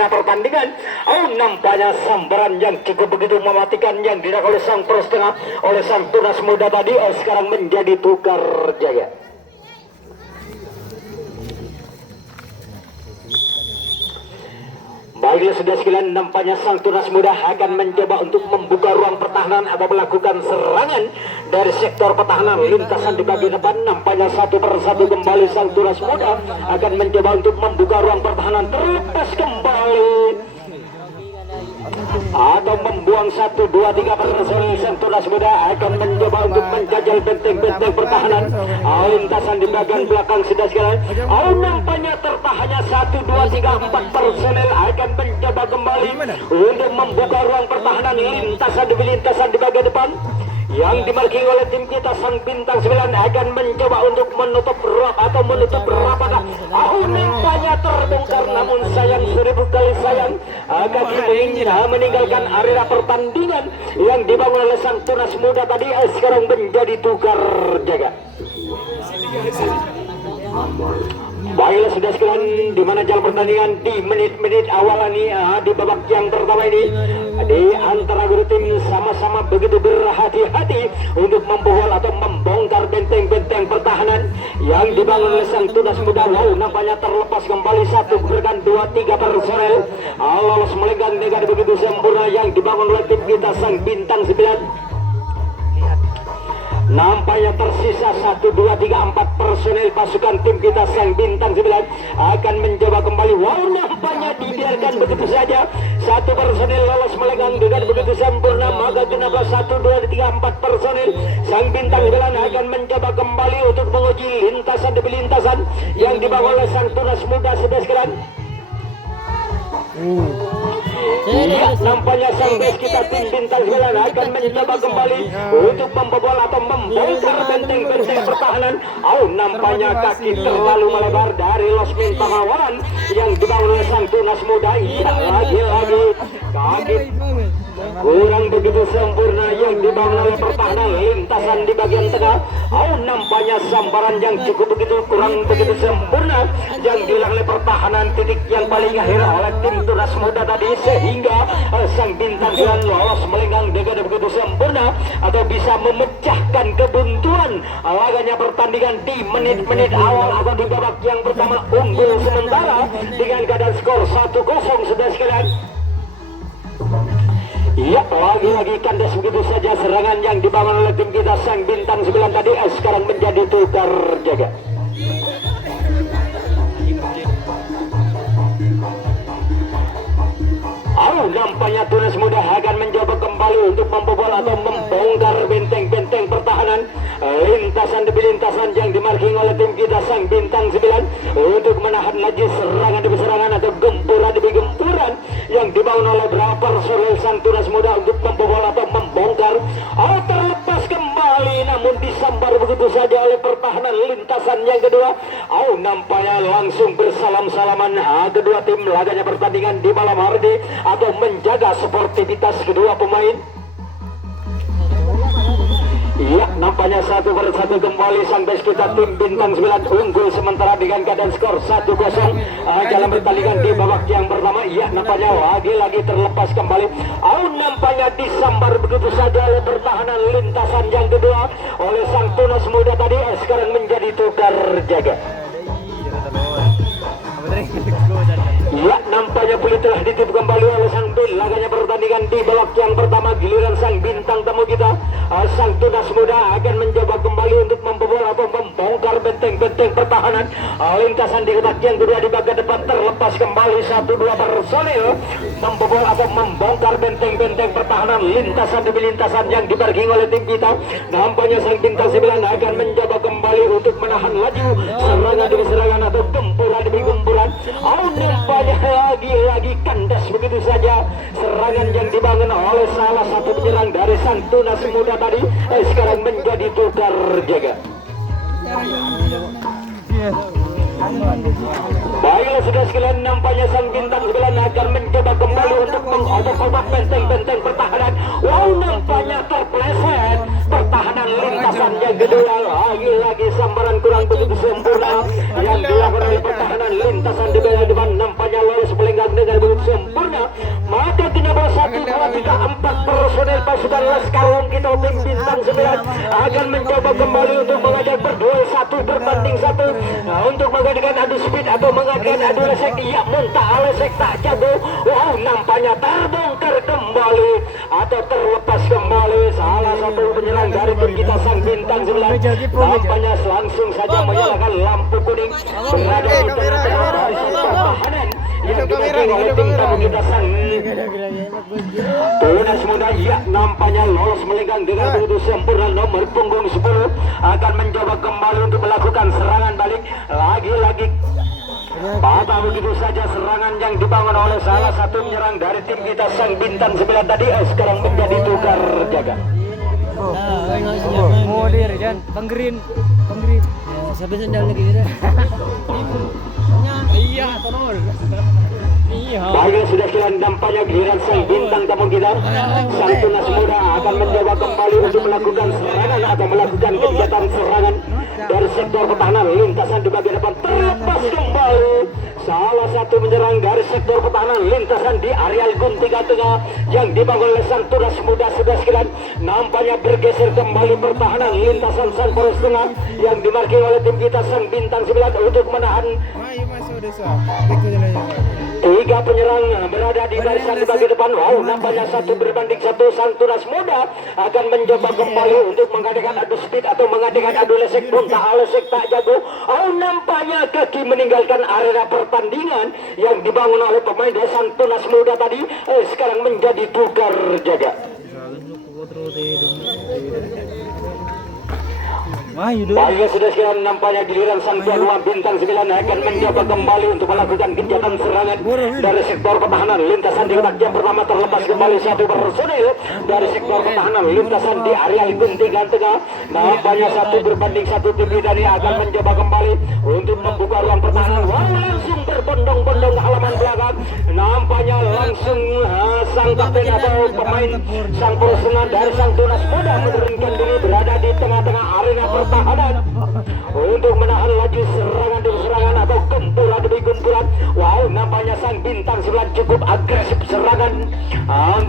arena pertandingan. Nampaknya sambaran yang cukup begitu mematikan yang dilakukan oleh sang poros tengah, oleh sang tunas muda tadi sekarang menjadi tukar jaya. Baiklah sudah sekalian, nampaknya sang tunas muda akan mencoba untuk membuka ruang pertahanan atau melakukan serangan dari sektor pertahanan lintasan di bagian depan. Nampaknya satu persatu kembali sang tunas muda akan mencoba untuk membuka ruang pertahanan, terlepas kembali atau membuang 1, 2, 3 personil. sang tunas muda akan mencoba untuk menjajal benteng-benteng pertahanan lintasan di bagian belakang sudah sekalian. Nampaknya tertahannya 1, 2, 3, 4 personil akan mencoba kembali untuk membuka ruang pertahanan lintasan di bagian depan yang dimarking oleh tim kita. Sang bintang 9 akan mencoba untuk menutup rapat. Nampaknya terbongkar, namun sayang, 1000 kali sayang, akan meninggalkan area pertandingan yang dibangun oleh sang tunas muda tadi sekarang menjadi tukar jaga. Baiklah sudah sekalian, di mana jalan pertandingan di menit-menit awal ini di babak yang pertama ini di antara kedua tim sama-sama begitu berhati-hati untuk membobol atau membongkar benteng-benteng pertahanan yang dibangun oleh sang tunas muda. Nampaknya terlepas kembali 1, rekan 2, 3 personel lolos melenggang dengan begitu sempurna yang dibangun oleh tim kita sang bintang 9. Nampaknya tersisa 1, 2, 3, 4 personel pasukan tim kita sang bintang 9 akan mencoba kembali. Nampaknya dibiarkan begitu saja, 1 personel lolos melenggang dengan begitu sempurna, maka kenapa 1, 2, 3, 4 personel sang bintang 9 akan mencoba kembali untuk menguji lintasan demi lintasan yang dibangun oleh sang tunas muda sudah sekalian. Ya, nampaknya sang base kita tim bintang 9 akan mencoba kembali untuk membobol atau membongkar benteng-benteng pertahanan. Nampaknya kaki terlalu melebar dari Losmin Pahlawan yang dibangun oleh sang tunas muda. Ya, lagi-lagi kaki kurang begitu sempurna yang dibangun oleh pertahanan lintasan di bagian tengah. Nampaknya sambaran yang cukup begitu kurang begitu sempurna yang dilakukan oleh pertahanan titik yang paling akhir oleh tim tunas muda tadi, sehingga sang bintang 9 lolos melenggang dengan begitu sempurna atau bisa memecahkan kebuntuan laganya pertandingan di menit-menit awal atau di babak yang pertama unggul sementara dengan keadaan skor 1-0 sudah sekalian. Ya, lagi-lagi kandas begitu saja serangan yang dibangun oleh tim kita sang bintang 9 tadi sekarang menjadi tukar jaga. Nampaknya tunas muda akan mencoba kembali untuk membobol atau membongkar benteng-benteng pertahanan lintasan demi lintasan yang dimarking oleh tim kita sang bintang 9 untuk menahan laju serangan demi serangan atau gempuran demi gempuran yang dibangun oleh beberapa personel sang tunas muda untuk membobol atau membongkar. Terlepas kembali namun disambar begitu saja oleh pertahanan lintasan yang kedua. Nampaknya langsung bersalam-salaman kedua tim laganya pertandingan di malam hari ini atau menjaga sportivitas kedua pemain. Iya, nampaknya 1 persatu kembali sang base kita tim bintang 9 unggul sementara dengan keadaan skor 1-0 dalam pertandingan di babak yang pertama. Iya, nampaknya lagi-lagi terlepas kembali. Nampaknya disambar begitu saja oleh pertahanan lintasan yang kedua oleh sang tunas muda tadi sekarang menjadi tukar jaga. Ya, nampaknya pulih telah ditutup kembali oleh sang bin. Laganya pertandingan di babak yang pertama, giliran sang bintang tamu kita sang tunas muda akan mencoba kembali untuk membobol atau membongkar benteng-benteng pertahanan lintasan di babak yang kedua di bagian depan. Terlepas kembali 1-2 personil membobol atau membongkar benteng-benteng pertahanan lintasan demi lintasan yang diparking oleh tim kita. Nampaknya sang bintang 9 akan mencoba kembali untuk menahan laju serangan demi serangan atau gempuran demi gempuran. Nampaknya lagi-lagi kandas begitu saja serangan yang dibangun oleh salah satu penyerang dari sang tunas muda tadi sekarang menjadi tukar jaga. Baiklah sudah sekalian, nampaknya sang bintang 9 akan mencoba kembali untuk mengotak-otak benteng-benteng pertahanan. Nampaknya terpleset pertahanan lintasan yang kedua. Lagi-lagi sambaran kurang begitu sempurna yang dilakukan oleh pertahanan lintasan di bagian depan. Nampaknya lolos melenggang dengan begitu Karung kita tim bintang 9 akan mencoba kembali untuk mengajak berduel 1 berbanding 1. Nah, untuk mengadakan adu speed atau mengadakan adu lesek, ya muntah lesek tak jago. Wow, nampaknya terbongkar kembali atau terlepas kembali salah satu penyerang dari tim kita sang bintang 9. Nampaknya langsung saja menyalakan lampu kuning berada di tengah-tengah pertahanan yang dimiliki oleh tim tamu kita sang Tunas Muda. Ya, nampaknya lolos melenggang dengan begitu sempurna. Nomor punggung 10 akan mencoba kembali untuk melakukan serangan balik. Lagi-lagi patah begitu saja serangan yang dibangun oleh salah satu penyerang dari tim kita sang bintang 9 tadi. Sekarang menjadi tukar jaga. Modir dan penggerin. Sampai sendal lagi kita. Iya, tonol. Iya. Baiklah, sudah sekian nampaknya giliran sang bintang tamu kita sang Tunas Muda akan mencoba kembali untuk melakukan serangan atau melakukan kegiatan serangan dari sektor pertahanan. Lintasan di bagian depan terlepas kembali salah satu menyerang dari sektor pertahanan. Lintasan di areal gunting tengah yang dibangun oleh sang Tunas Muda. Sudah sekian nampaknya bergeser kembali pertahanan. Lintasan sang poros tengah yang dimarking oleh tim kita sang bintang 9 untuk menahan 3 penyerang berada di barisan di bagian depan. Wow, nampaknya 1 berbanding 1. Sang Tunas Muda akan mencoba kembali untuk mengadakan adu speed atau mengadakan adu lesek. Muntah lesek tak jago. Oh, nampaknya kaki meninggalkan area pertandingan yang dibangun oleh pemain dari Sang Tunas Muda tadi. Sekarang menjadi tukar jaga. Baiklah, sudah sekian nampaknya giliran sang tuan rumah bintang 9 akan mencoba kembali untuk melakukan kegiatan serangan dari sektor pertahanan. Lintasan di kotak yang pertama terlepas kembali 1 personil dari sektor pertahanan. Lintasan di area guntingan tengah nampaknya 1 berbanding 1 tim dari akan mencoba kembali untuk membuka ruang pertahanan. Wah, langsung berbondong-bondong ke halaman belakang. Nampaknya langsung sang kapten atau pemain sang personil dari Sang Tunas Muda menurunkan diri berada di tengah-tengah arena pertahanan untuk menahan laju serangan demi serangan atau gempuran demi gempuran. Wow, nampaknya sang bintang 9 cukup agresif serangan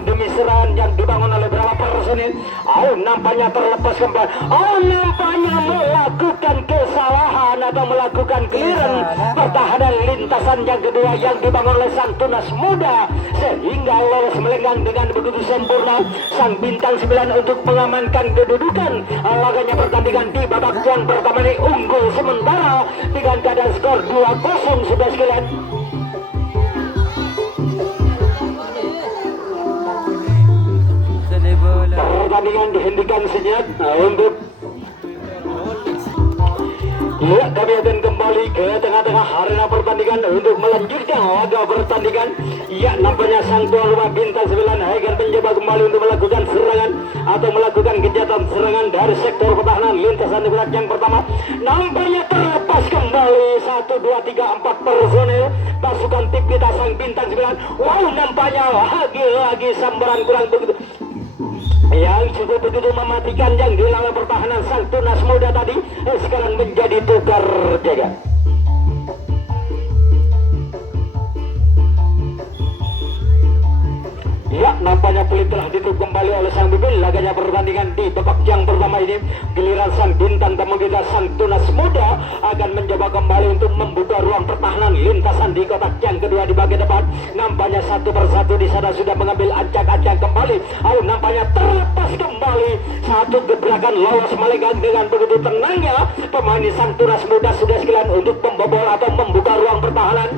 demi serangan yang dibangun oleh beberapa personil. Oh, nampaknya terlepas kembali. Oh, nampaknya melakukan kesalahan atau melakukan clearance pertahanan lintasan yang kedua yang dibangun oleh Sang Tunas Muda sehingga lolos melenggang dengan begitu sempurna. Sang bintang 9 untuk mengamankan kedudukan laganya pertandingan di babak yang pertama ini unggul sementara dengan keadaan skor 2-0. Sudah sekalian, pertandingan dihentikan sejenak untuk kami akan kembali ke tengah-tengah arena pertandingan untuk melanjutkan laga pertandingan. Ya, nampaknya sang tuan rumah bintang 9 akan mencoba kembali untuk melakukan serangan atau melakukan kegiatan serangan dari sektor pertahanan. Lintasan berat yang pertama nampaknya terlepas kembali 1, 2, 3, 4 personil pasukan tim kita sang bintang 9. Wow, nampaknya lagi-lagi sambaran kurang begitu yang cukup begitu mematikan yang dilakukan pertahanan Sang Tunas Muda tadi. Sekarang menjadi tukar jaga. Ya, nampaknya peluit telah ditutup kembali oleh sang bibir. Laganya pertandingan di babak yang pertama ini giliran sang bintang tamu kita Sang Tunas Muda akan mencoba kembali untuk membuka ruang pertahanan. Lintasan di kotak yang kedua di bagian depan nampaknya 1 persatu di sana sudah mengambil ancang-ancang kembali. Nampaknya terlepas kembali 1 gebrakan lolos melenggang dengan begitu tenangnya pemain Sang Tunas Muda sudah sekalian untuk membobol atau membuka ruang pertahanan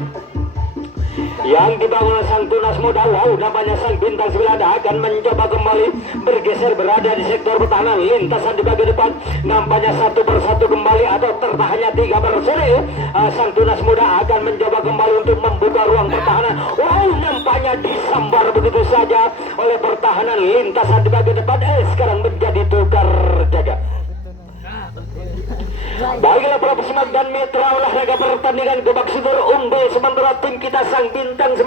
yang dibangun oleh Sang Tunas Muda. Wow, nampaknya sang bintang 9 akan mencoba kembali bergeser berada di sektor pertahanan. Lintasan di bagian depan nampaknya 1 persatu kembali atau tertahannya 3 personil. Sang Tunas Muda akan mencoba kembali untuk membuka ruang pertahanan. Wow, nampaknya disambar begitu saja oleh pertahanan lintasan di bagian depan. Sekarang menjadi tukar jaga. Baiklah para pesimak dan mitra olahraga pertandingan babak sudut unggul sementara tim kita Sang Bintang 9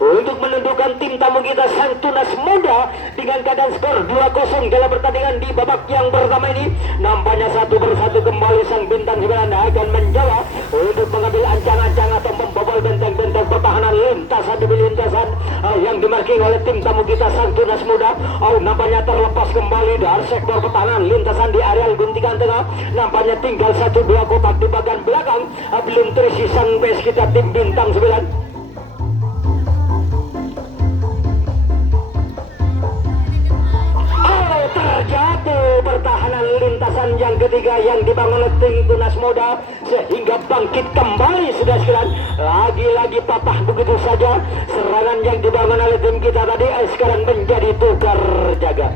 untuk menentukan tim tamu kita Sang Tunas Muda dengan keadaan skor 2-0 dalam pertandingan di babak yang pertama ini. Nampaknya 1 persatu kembali Sang Bintang 9 akan menjawab untuk mengambil ancang-ancang atau membobol benteng-benteng pertahanan lintasan demi lintasan yang dimiliki marking oleh tim tamu kita sang tunas muda. Oh, nampaknya terlepas kembali dari sektor pertahanan lintasan di areal guntingan tengah. Nampaknya tinggal 1-2 kotak di bagian belakang. Belum terisi sang base kita tim bintang 9. Terjatuh pertahanan lintasan yang ketiga yang dibangun oleh tim tunas muda sehingga bangkit kembali sudah sekalian. Lagi-lagi patah begitu saja serangan yang dibangun oleh tim kita tadi sekarang menjadi tukar jaga.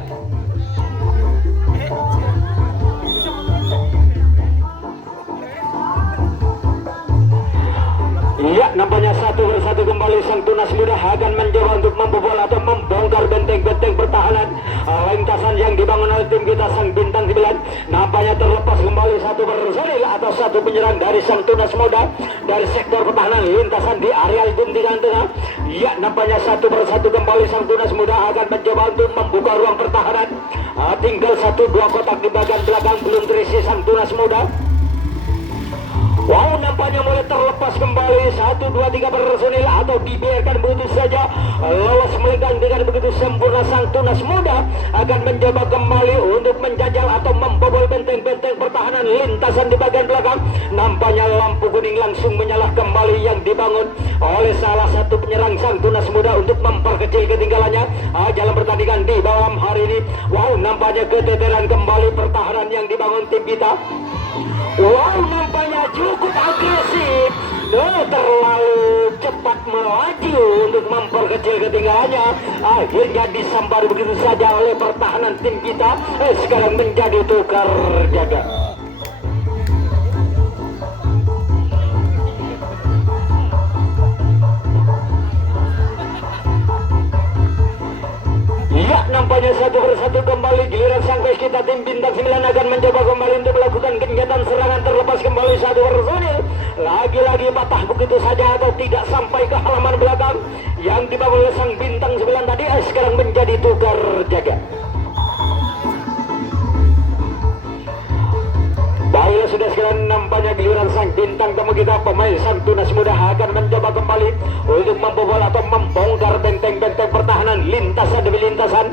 Ya, nampaknya 1-1 kembali sang tunas muda akan mencoba untuk membobol atau membongkar benteng-benteng pertahanan lintasan yang dibangun oleh tim kita sang bintang 9. Nampaknya terlepas kembali satu personil atau satu penyerang dari sang tunas muda dari sektor pertahanan lintasan di area guntingan tengah. Ya, nampaknya 1-1 kembali sang tunas muda akan mencoba untuk membuka ruang pertahanan. Tinggal 1-2 kotak di bagian belakang belum terisi sang tunas muda. Wow, nampaknya mulai terlepas kembali 1-2-3 personil atau dibiarkan begitu saja lolos melenggang dengan begitu sempurna. Sang tunas muda akan mencoba kembali untuk menjajal atau membobol benteng-benteng pertahanan lintasan di bagian belakang. Nampaknya lampu kuning langsung menyala kembali yang dibangun oleh salah satu penyerang sang tunas muda untuk memperkecil ketinggalannya dalam pertandingan di malam hari ini. Wow, nampaknya keteteran kembali pertahanan yang dibangun tim kita. Wow, nampaknya cukup agresif. Terlalu cepat melaju untuk memperkecil ketinggalannya. Akhirnya disambar begitu saja oleh pertahanan tim kita. Sekarang menjadi tukar jaga. Ya, nampaknya 1-1 kembali giliran sang base kita tim bintang 9 akan mencoba kembali untuk melakukan kegiatan serangan. Terlepas kembali 1 personil. Lagi-lagi patah begitu saja atau tidak sampai ke halaman belakang yang dibangun oleh sang bintang 9 tadi sekarang menjadi tukar jaga. Baiklah sudah sekalian, nampaknya giliran sang bintang tamu kita pemain sang tunas muda akan mencoba kembali untuk membobol atau membongkar benteng-benteng pertahanan lintasan demi lintasan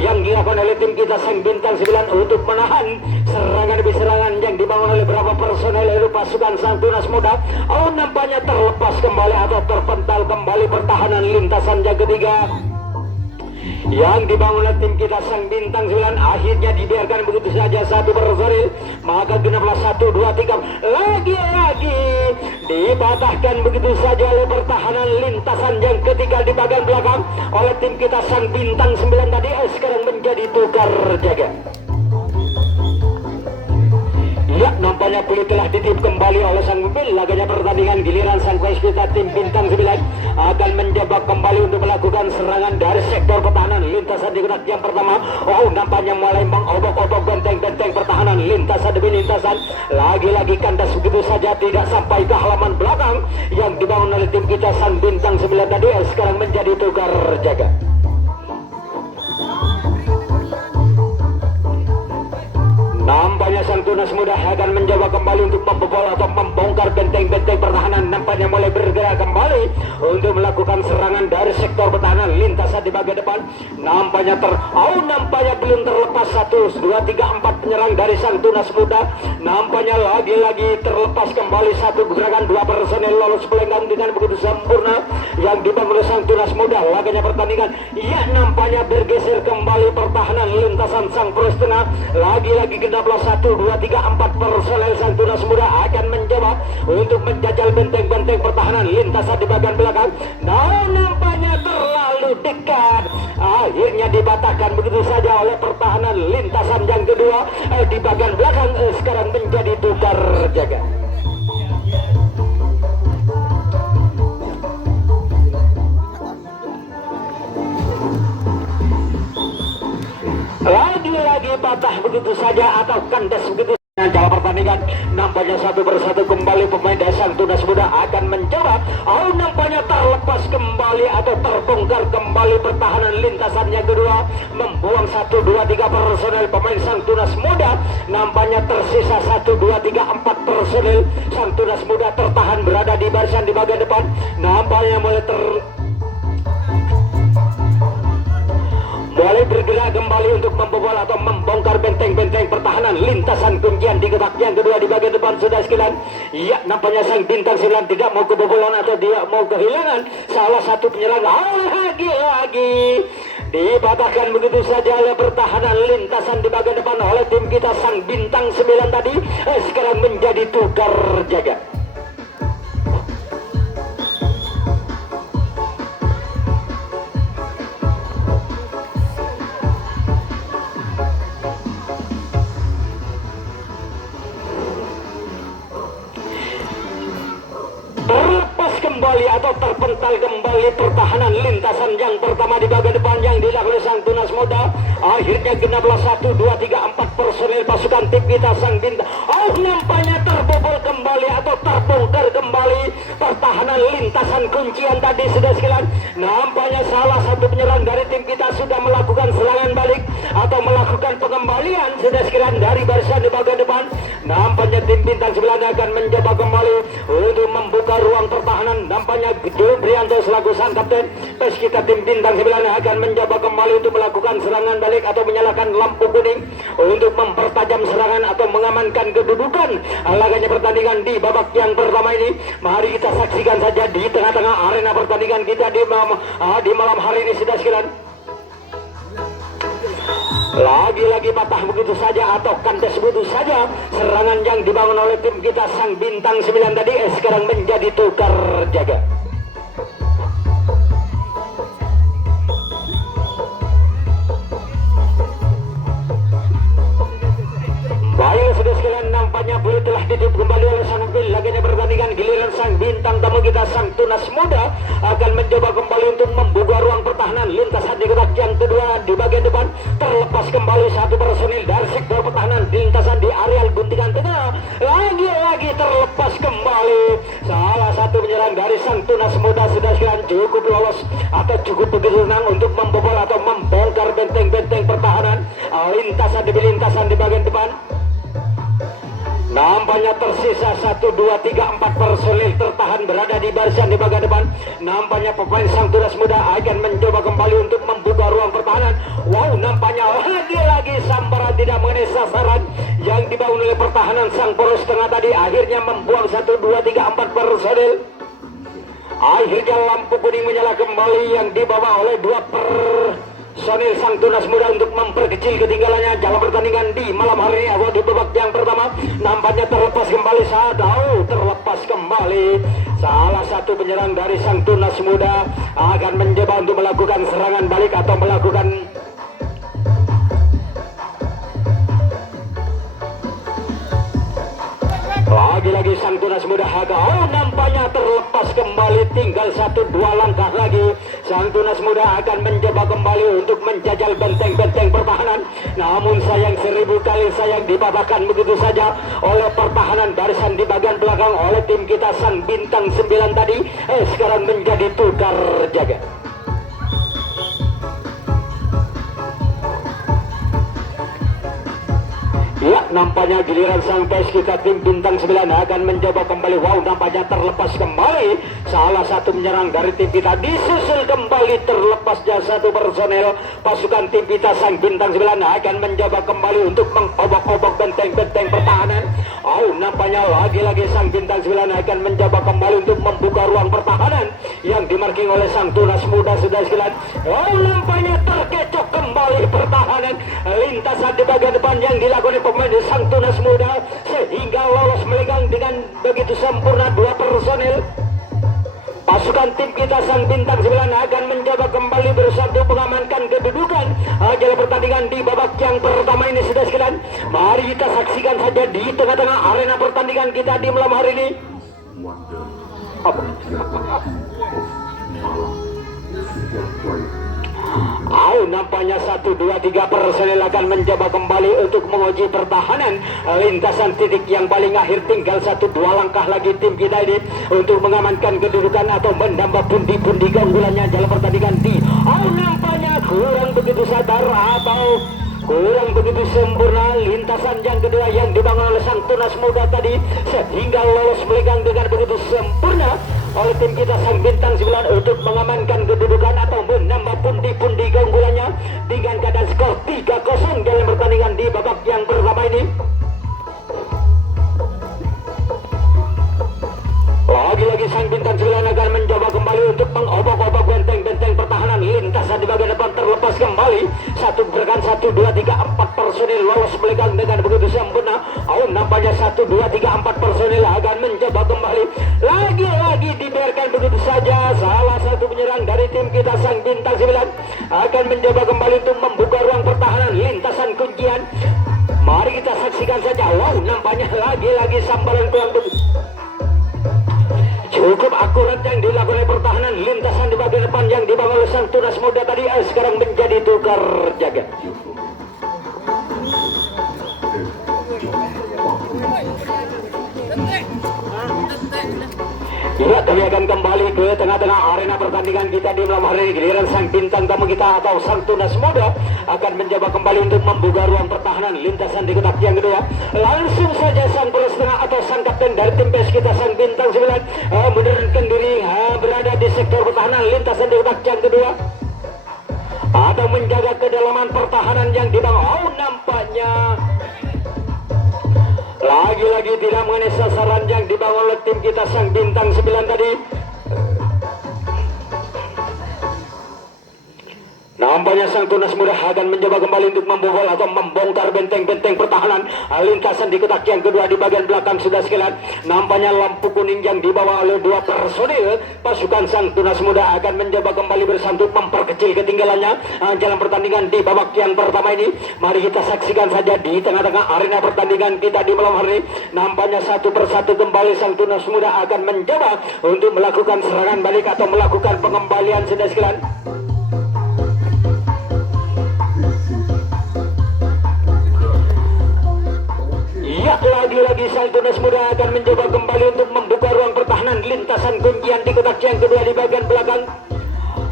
yang dilakukan oleh tim kita sang bintang 9 untuk menahan serangan demi serangan yang dibangun oleh beberapa personel dari pasukan sang tunas muda. Oh, nampaknya terlepas kembali atau terpental kembali pertahanan lintasan yang ketiga yang dibangun oleh tim kita sang bintang 9. Akhirnya dibiarkan begitu saja 1 personil. Maka genaplah 1-2-3 lagi-lagi dipatahkan begitu saja oleh pertahanan lintasan yang ketiga di bagian belakang oleh tim kita sang bintang 9 tadi sekarang menjadi tukar jaga. Ya, nampaknya peluit telah ditip kembali oleh sang pemimpin laganya pertandingan giliran sang kuis kita tim bintang 9 akan mencoba kembali untuk melakukan serangan dari sektor pertahanan lintasan di kotak yang pertama. Oh, nampaknya mulai mengobok-obok benteng-benteng pertahanan lintasan demi lintasan. Lagi-lagi kandas begitu saja tidak sampai ke halaman belakang yang dibangun oleh tim kita sang bintang 9 tadi sekarang menjadi tukar jaga. Nampaknya sang tunas muda akan mencoba kembali untuk membobol atau membongkar benteng-benteng pertahanan. Nampaknya mulai bergerak kembali untuk melakukan serangan dari sektor pertahanan lintasan di bagian depan. Nampaknya nampaknya belum terlepas 1, 2, 3, 4 penyerang dari sang tunas muda. Nampaknya lagi-lagi terlepas kembali 1 gerakan 2 personel lolos pelenggang dengan begitu sempurna yang dibangun oleh sang tunas muda laganya pertandingan. Ya, nampaknya bergeser kembali pertahanan lintasan sang poros tengah. Lagi-lagi genaplah 1, 2, 3, 4 personel sang tunas muda akan mencoba untuk menjajal benteng-benteng pertahanan lintasan di bagian belakang. Nampaknya terlalu dekat. Akhirnya dibatahkan begitu saja oleh pertahanan lintasan yang kedua di bagian belakang sekarang menjadi tukar jaga. Lagi-lagi patah begitu saja atau kandas begitu dalam pertandingan. Nampaknya 1-1 kembali pemain dari sang tunas muda akan mencoba. Nampaknya terlepas kembali atau terbongkar kembali pertahanan lintasan yang kedua, membuang 1, 2, 3 personel pemain sang tunas muda. Nampaknya tersisa 1, 2, 3, 4 personel sang tunas muda tertahan berada di barisan di bagian depan. Nampaknya mulai boleh bergerak kembali untuk membobol atau membongkar benteng-benteng pertahanan. Lintasan kuncian di gebak yang kedua di bagian depan sudah sekalian. Ya, nampaknya sang bintang 9 tidak mau kebobolan atau dia mau kehilangan salah satu penyerang. Lagi-lagi dipatahkan begitu saja oleh pertahanan lintasan di bagian depan oleh tim kita. Sang bintang 9 tadi sekarang menjadi tukar jaga. Terlepas kembali atau terpental kembali pertahanan lintasan yang pertama di bagian depan yang dilakukan oleh sang tunas muda. Akhirnya genaplah 1, 2, 3, 4 personil pasukan tim kita sang bintang. Nampaknya terbobol kembali atau terbongkar kembali pertahanan lintasan kuncian tadi sudah sekalian. Nampaknya salah satu penyerang dari tim kita sudah melakukan serangan balik atau melakukan pengembalian sudah sekalian dari barisan di bagian depan. Nampaknya tim bintang 9 akan mencoba kembali untuk membuka ruang pertahanan. Nampaknya Gedung Prianto selaku sang kapten pes kita tim bintang 9 akan mencoba kembali untuk melakukan serangan balik atau menyalakan lampu kuning untuk mempertajam serangan atau mengamankan kedudukan laganya pertandingan di babak yang pertama ini. Mari kita saksikan saja di tengah-tengah arena pertandingan kita di malam hari ini sudah sekalian. Lagi-lagi patah begitu saja atau kandas begitu saja serangan yang dibangun oleh tim kita sang bintang 9 tadi sekarang menjadi tukar jaga. Baiklah sudah sekalian, nampaknya bola telah ditiup kembali oleh sang laganya pertandingan. Giliran sang bintang tamu kita sang tunas muda akan mencoba kembali untuk membuka ruang pertahanan. Lintasan di kotak yang kedua di bagian depan terlepas kembali satu personil dari sektor pertahanan. Lintasan di areal guntingan tengah lagi-lagi terlepas kembali salah satu penyerang dari sang tunas muda sudah sekalian. Cukup lolos atau cukup begitu tenang untuk membobol atau membongkar benteng-benteng pertahanan. Lintasan di bagian depan. Nampaknya tersisa 1, 2, 3, 4 personil tertahan berada di barisan di bagian depan. Nampaknya pemain sang tunas muda akan mencoba kembali untuk membuka ruang pertahanan. Nampaknya lagi-lagi sambaran tidak mengenai sasaran yang dibangun oleh pertahanan sang poros tengah tadi. Akhirnya membuang 1, 2, 3, 4 personil. Akhirnya lampu kuning menyala kembali yang dibawa oleh 2 personil sang tunas muda untuk memperkecil ketinggalannya dalam pertandingan di malam hari ini atau di babak yang pertama. Nampaknya terlepas kembali terlepas kembali salah satu penyerang dari sang tunas muda akan mencoba untuk melakukan serangan balik atau melakukan lagi-lagi sang tunas muda nampaknya terlepas kembali. Tinggal 1, 2 langkah lagi sang tunas muda akan mencoba kembali untuk menjajal benteng-benteng pertahanan. Namun sayang, 1000 kali sayang, dipatahkan begitu saja oleh pertahanan barisan di bagian belakang oleh tim kita sang bintang 9 tadi. Sekarang menjadi tukar jaga. Ya, nampaknya giliran sang pes kita tim bintang 9 akan mencoba kembali. Nampaknya terlepas kembali salah satu menyerang dari tim kita. Disusul kembali terlepasnya satu personel pasukan tim kita sang bintang 9 akan mencoba kembali untuk mengobok-obok benteng-benteng pertahanan. Nampaknya lagi-lagi sang bintang 9 akan mencoba kembali untuk membuka ruang pertahanan yang dimarking oleh sang tunas muda sudah sekalian. Nampaknya terkecoh kembali pertahanan lintasan di bagian depan yang dilakukan pemain sang tunas muda sehingga lolos melenggang dengan begitu sempurna 2 personil. Pasukan tim kita sang bintang 9 akan mencoba kembali bersatu mengamankan kedudukan jalan pertandingan di babak yang pertama ini sudah sekalian. Mari kita saksikan saja di tengah-tengah arena pertandingan kita di malam hari ini. Nampaknya 1, 2, 3 personel akan mencoba kembali untuk menguji pertahanan lintasan titik yang paling akhir. Tinggal 1, 2 langkah lagi tim kita ini untuk mengamankan kedudukan atau menambah pundi-pundi keunggulannya dalam pertandingan di nampaknya kurang begitu sadar atau kurang begitu sempurna lintasan yang kedua yang dibangun oleh sang tunas muda tadi sehingga lolos melenggang dengan begitu sempurna oleh tim kita sang bintang 9 untuk mengamankan kedudukan atau menambah pundi-pundi keunggulannya dengan yang pertama ini. Lagi-lagi sang bintang 9 akan mencoba kembali untuk mengobok-obok benteng-benteng pertahanan. Lintasan di bagian depan terlepas kembali. Satu gerakan 1, 2, 3, 4 personil lolos melenggang dengan begitu sempurna. Nampaknya 1, 2, 3, 4 personil akan mencoba kembali. Lagi-lagi dibiarkan begitu saja. Salah satu penyerang dari tim kita sang bintang 9 akan mencoba kembali untuk membuka ruang pertahanan. Lintasan kuncian. Mari kita saksikan saja. Nampaknya lagi-lagi sambaran kurang begitu cukup akurat yang dilakukan oleh pertahanan. Lintasan di bagian depan yang dibangun oleh sang tunas muda tadi sekarang menjadi tukar jaga. Ya, kami akan kembali ke tengah-tengah arena pertandingan kita di malam hari ini. Giliran sang bintang tamu kita atau sang tunas muda akan mencoba kembali untuk membuka ruang pertahanan. Lintasan di kotak yang kedua. Langsung saja sang peros tengah atau sang kapten dari tim PES kita sang bintang 9 menurunkan diri berada di sektor pertahanan. Lintasan di kotak yang kedua atau menjaga kedalaman pertahanan yang dibangun. Nampaknya lagi-lagi tidak mengenai sasaran yang dibangun oleh tim kita sang bintang 9 tadi. Nampaknya sang tunas muda akan mencoba kembali untuk membobol atau membongkar benteng-benteng pertahanan. Lintasan di kotak yang kedua di bagian belakang sudah sekalian. Nampaknya lampu kuning yang dibawa oleh 2 personil pasukan sang tunas muda akan mencoba kembali bersambut memperkecil ketinggalannya jalan pertandingan di babak yang pertama ini. Mari kita saksikan saja di tengah-tengah arena pertandingan kita di malam hari. Nampaknya satu persatu kembali sang tunas muda akan mencoba untuk melakukan serangan balik atau melakukan pengembalian sudah sekalian. Ya, lagi-lagi sang tunas muda akan mencoba kembali untuk membuka ruang pertahanan. Lintasan kuncian di kotak yang kedua di bagian belakang.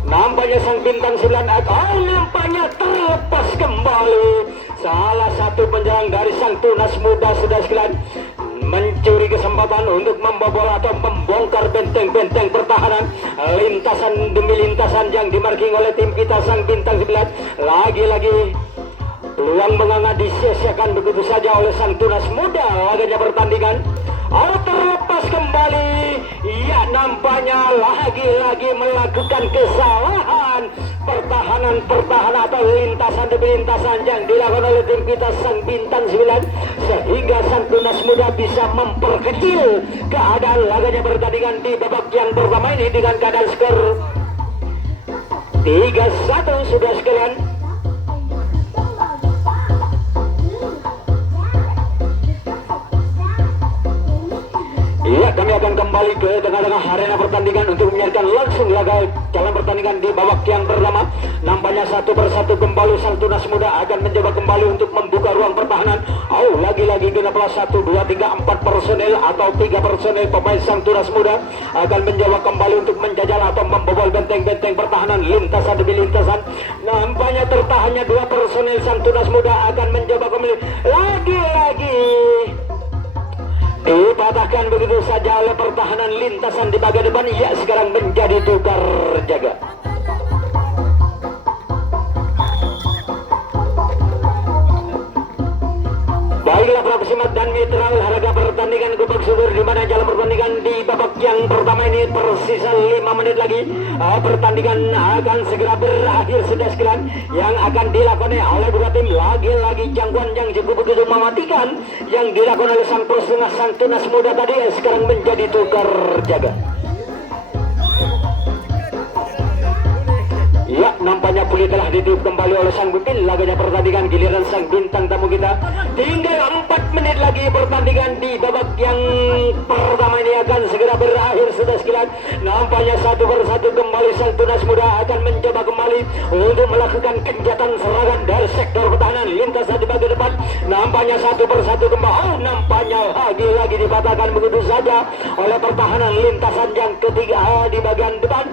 Nampaknya sang bintang 9 nampaknya terlepas kembali. Salah satu penyerang dari sang tunas muda sudah sekalian mencuri kesempatan untuk membobol atau membongkar benteng-benteng pertahanan. Lintasan demi lintasan yang dimarking oleh tim kita sang bintang 9. Lagi-lagi peluang menganga disia-siakan begitu saja oleh sang tunas muda. Laganya pertandingan terlepas kembali. Ya, nampaknya lagi-lagi melakukan kesalahan pertahanan atau lintasan demi lintasan yang dilakukan oleh tim kita sang bintang 9 sehingga sang tunas muda bisa memperkecil keadaan laganya pertandingan di babak yang pertama ini dengan keadaan skor 3-1 sudah sekalian. Ya, kami akan kembali ke tengah-tengah arena pertandingan untuk menyiarkan langsung laga jalan pertandingan di babak yang pertama. Nampaknya satu persatu kembali sang tunas muda akan mencoba kembali untuk membuka ruang pertahanan. Lagi-lagi genaplah 1, 2, 3, 4 personel atau 3 personel pemain sang tunas muda akan mencoba kembali untuk menjajal atau membobol benteng-benteng pertahanan. Lintasan demi lintasan. Nampaknya tertahannya 2 personel sang tunas muda akan mencoba kembali. Lagi-lagi dipatahkan begitu saja oleh pertahanan. Lintasan di bagian depan ya sekarang menjadi tukar jaga. Baiklah para pesimak dan mitra olahraga pertandingan Gubeng Subur di mana jalan pertandingan di babak yang pertama ini tersisa 5 menit lagi. Pertandingan akan segera berakhir sudah sekalian. Yang akan dilakukan oleh dua tim lagi-lagi jangkauan yang cukup begitu mematikan yang dilakukan oleh sang pros tengah sang tunas muda tadi sekarang menjadi tukar jaga. Ya, nampaknya pulih telah ditiup kembali oleh sang pemimpin laganya pertandingan. Giliran sang bintang tamu kita. Tinggal 4 menit lagi pertandingan di babak yang pertama ini akan segera berakhir sudah sekalian. Nampaknya satu persatu kembali sang tunas muda akan mencoba kembali untuk melakukan kegiatan serangan dari sektor pertahanan. Lintasan di bagian depan. Nampaknya satu persatu kembali. Nampaknya lagi-lagi dipatahkan begitu saja oleh pertahanan. Lintasan yang ketiga di bagian depan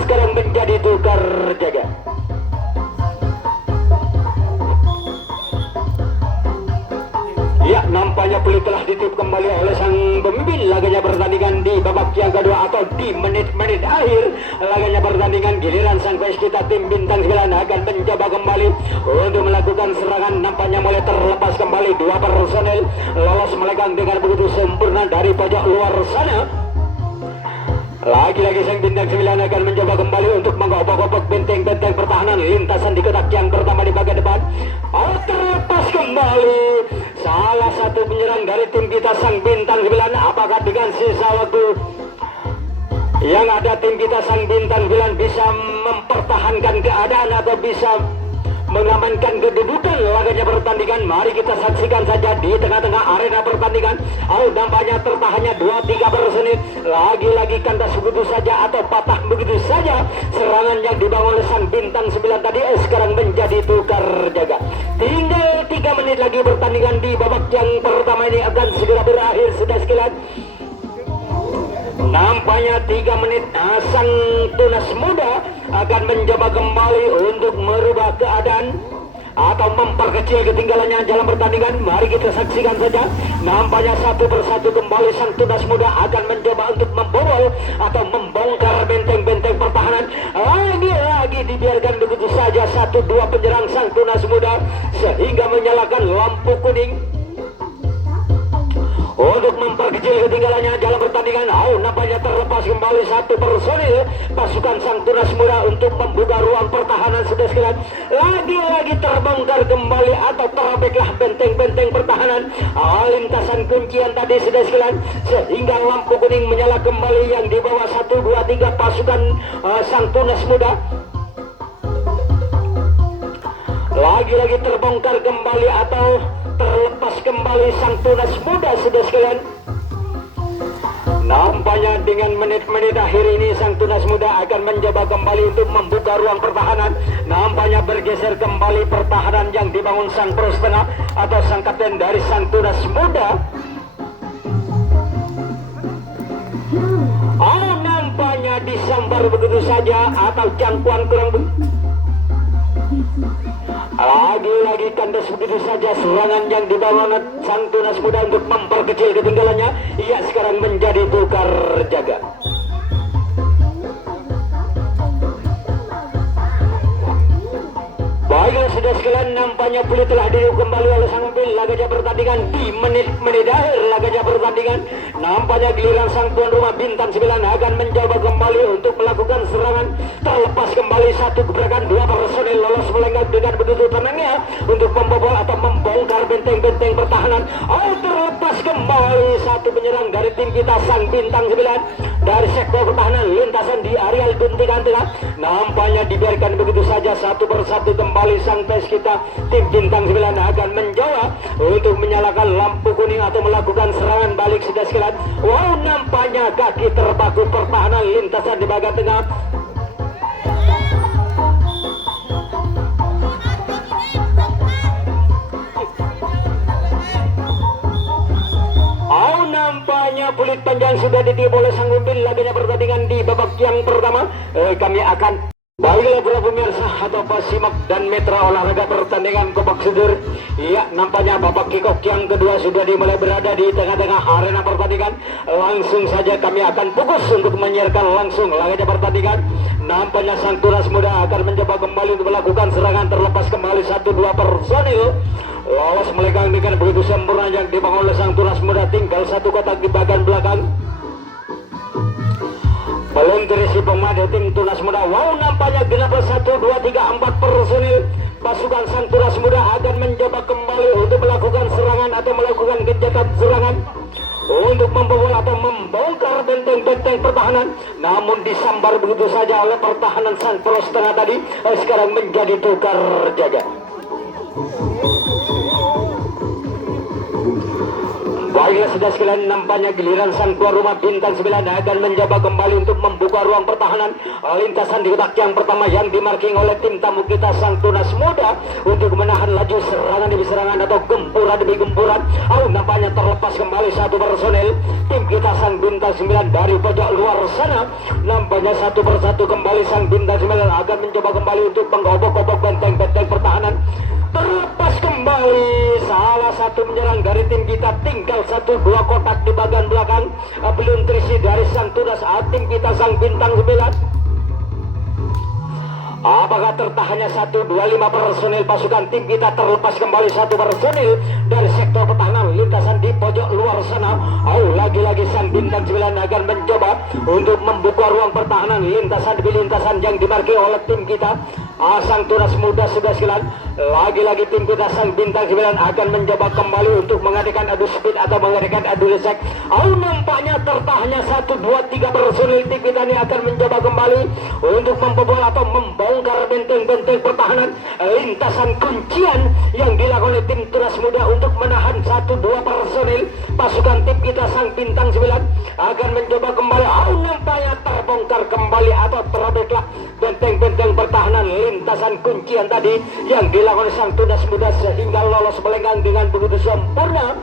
sekarang menjadi tukar jaga. Ya, nampaknya Nampaknya peluit telah ditiup kembali oleh sang pemimpin laganya pertandingan di babak yang kedua atau di menit-menit akhir laganya pertandingan. Giliran sang peserta tim bintang 9 akan mencoba kembali untuk melakukan serangan. Nampaknya mulai terlepas kembali dua personel lolos melegang dengan begitu sempurna dari pojok luar sana. Lagi-lagi sang bintang 9 akan mencoba kembali untuk mengobok-obok benteng-benteng pertahanan lintasan di kotak yang pertama di bagian depan. Oh, terlepas kembali salah satu penyerang dari tim kita sang bintang 9. Apakah dengan sisa waktu yang ada tim kita sang bintang 9 bisa mempertahankan keadaan atau bisa mengamankan kedudukan laganya pertandingan? Mari kita saksikan saja di tengah-tengah arena pertandingan. Oh, nampaknya tertahannya 2-3 personil. Lagi-lagi kandas begitu saja atau patah begitu saja serangan yang dibangun oleh sang bintang 9 tadi sekarang menjadi tukar jaga. Tinggal 3 menit lagi pertandingan di babak yang pertama ini akan segera berakhir sudah sekalian. Nampaknya 3 menit sang tunas muda akan mencoba kembali untuk merubah keadaan atau memperkecil ketinggalannya dalam pertandingan. Mari kita saksikan saja. Nampaknya satu persatu kembali sang tunas muda akan mencoba untuk membobol atau membongkar benteng-benteng pertahanan. Lagi-lagi dibiarkan begitu saja 1-2 penyerang sang tunas muda sehingga menyalakan lampu kuning untuk memperkecil ketinggalannya dalam pertandingan. Nampaknya terlepas kembali satu personil pasukan sang tunas muda untuk membuka ruang pertahanan sudah sekalian. Lagi-lagi terbongkar kembali atau terobeklah benteng-benteng pertahanan lintasan kuncian tadi sudah sekalian, sehingga lampu kuning menyala kembali yang di bawah 1, 2, 3 pasukan sang tunas muda. Lagi-lagi terbongkar kembali atau terlepas kembali sang tunas muda sudah sekalian. Nampaknya dengan menit-menit akhir ini sang tunas muda akan mencoba kembali untuk membuka ruang pertahanan. Nampaknya bergeser kembali pertahanan yang dibangun sang pros tengah atau sang kapten dari sang tunas muda. Nampaknya disambar begitu saja atau jangkauan kurang lagi-lagi kandas begitu saja serangan yang dibangun sang tunas muda untuk memperkecil ketinggalannya. Ia sekarang menjadi tukar jaga. Baiklah sudah sekalian, nampaknya peluit telah ditiup kembali oleh sang pemimpin laganya pertandingan di menit-menit akhir laganya pertandingan. Nampaknya giliran sang tuan rumah bintang 9 akan mencoba kembali untuk melakukan serangan. Terlepas kembali satu gebrakan, 2 personil lolos melenggang dengan begitu tenangnya untuk membobol atau membongkar benteng-benteng pertahanan. Terlepas kembali satu penyerang dari tim kita sang bintang 9 dari sektor pertahanan lintasan di areal guntingan tengah. Nampaknya dibiarkan begitu saja satu persatu kembali sang pes kita tim bintang 9 akan mencoba untuk menyalakan lampu kuning atau melakukan serangan balik sudah sekalian. Nampaknya kaki terpaku pertahanan lintasan di bagian tengah. Nampaknya peluit panjang sudah ditiup oleh sang pemimpin laganya pertandingan di babak yang pertama. Kami akan baiklah para pemirsa atau pasimak dan mitra olahraga pertandingan Kopak Sudur. Ya, nampaknya babak kickoff yang kedua sudah dimulai berada di tengah-tengah arena pertandingan. Langsung saja kami akan fokus untuk menyiarkan langsung laganya pertandingan. Nampaknya sang tunas muda akan mencoba kembali untuk melakukan serangan. Terlepas kembali 1-2 personil lolos melenggang dengan begitu sempurna yang dibangun oleh sang tunas muda. Tinggal satu kotak di bagian belakang. Belum terisi pemain tim tunas muda. Nampaknya genap 1, 2, 3, 4 personil pasukan sang tunas muda akan mencoba kembali untuk melakukan serangan atau melakukan gencatan serangan untuk membobol atau membongkar benteng-benteng pertahanan. Namun disambar begitu saja oleh pertahanan sang pros tengah tadi. Sekarang menjadi tukar jaga. Baiklah sudah sekalian, nampaknya giliran sang tuan rumah bintang 9 akan mencoba kembali untuk membuka ruang pertahanan lintasan di kotak yang pertama yang dimarking oleh tim tamu kita sang tunas muda untuk menahan laju serangan demi serangan atau gempuran demi gempuran. Nampaknya terlepas kembali satu personel tim kita sang bintang 9 dari pojok luar sana. Nampaknya satu persatu kembali sang bintang 9 akan mencoba kembali untuk mengobok-obok benteng-benteng pertahanan. terlepas kembali. Salah satu menyerang dari tim kita, tinggal 1-2 kotak di bagian belakang, belum terisi dari sang tunas tim kita sang bintang 9. Apakah tertahannya 1-2-5 personil pasukan tim kita, terlepas kembali 1 personil dari sektor pertahanan lintasan di pojok luar sana. Lagi-lagi sang bintang 9 akan mencoba untuk membuka ruang pertahanan lintasan demi lintasan yang dimarkir oleh tim kita. Sang tunas muda 11 lagi-lagi tim kita sang bintang 9 akan mencoba kembali untuk mengadakan adu speed atau mengadakan adu resek. Nampaknya tertahannya 1-2-3 personil tim kita ini akan mencoba kembali untuk membobol atau membongkar benteng-benteng pertahanan lintasan kuncian yang dilakukan oleh tim tunas muda untuk menahan 1-2 personil pasukan tim kita sang bintang 9 akan mencoba kembali. Nampaknya terbongkar kembali atau terobeklah benteng-benteng pertahanan lintasan kuncian tadi yang dilakukan sang tunas muda sehingga lolos melenggang dengan begitu sempurna.